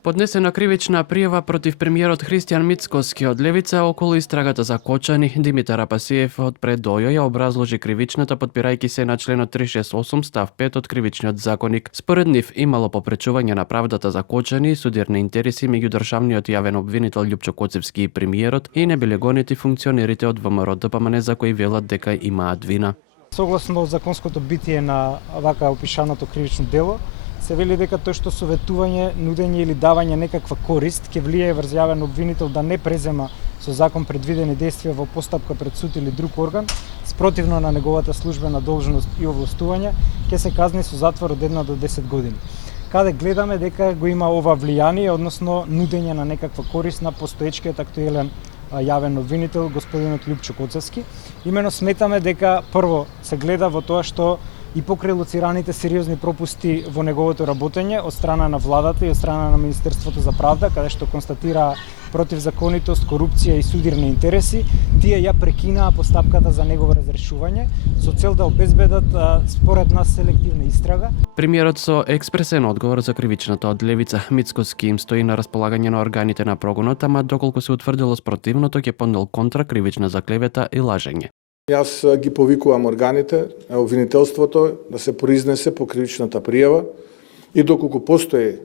Поднесена кривична пријава против премиерот Христијан Мицкоски од Левица околу истрагата за Кочани. Димитар Апасиев од пред Дојо ја образложи кривичната подпирајќи се на членот 368 став 5 од кривичниот законник. Според нив имало попречување на правдата за Кочани и судирни интереси меѓу државниот јавен обвинител Љупчо Коцевски и премиерот и не биле гонети функционерите од ВМРО ДПМН за кои велат дека имаат вина. Согласно законското битие на вака опишаното кривично дело, се вели дека тоа што советување, нудење или давање некаква корист ќе влијае врз јавен обвинител да не презема со закон предвидени действија во постапка пред суд или друг орган, спротивно на неговата службена должност и овластување, ќе се казни со затвор од 1 до 10 години. Каде гледаме дека го има ова влијание, односно нудење на некаква корист на постоечкиот актуелен јавен обвинител господинот Љупчо Коцевски. Имено сметаме дека прво се гледа во тоа што и покрај лоцираните сериозни пропусти во неговото работење од страна на владата и од страна на Министерството за правда, каде што констатира противзаконитост, корупција и судирни интереси, тие ја прекинаа постапката за негово разрешување со цел да обезбедат според нас селективна истрага. Премиерот со експресен одговор за кривичната од Левица Мицкоски им стои на располагање на органите на прогонот, ама доколку се утврдило спротивното ќе поднел контра кривична за клевета и лажење. Јас ги повикувам органите, обвинителството да се произнесе по кривичната пријава и доколку постои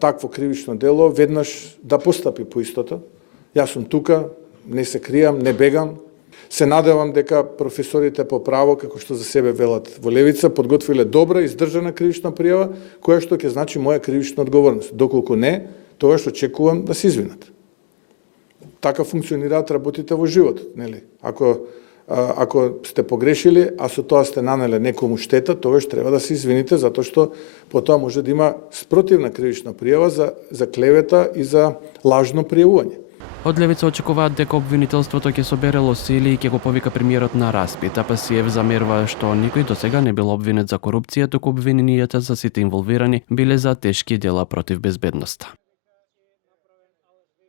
такво кривично дело, веднаш да постапи по истото. Јас сум тука, не се кријам, не бегам. Се надевам дека професорите по право, како што за себе велат во Левица, подготвиле добра, издржана кривична пријава, која што ќе значи моја кривична одговорност. Доколку не, тогаш очекувам да се извинат. Така функционираат работите во животот, нели? Ако сте погрешили, а со тоа сте нанеле некому штета, тогаш треба да се извините, затоа што потоа може да има спротивна кривична пријава за клевета и за лажно пријавување. Од Левица очекуваат дека обвинителството ќе собере сили и ќе го повика премиерот на распит. Апасиев замерва што никој досега не бил обвинет за корупција, туку обвиненијата за сите инволвирани биле за тешки дела против безбедноста.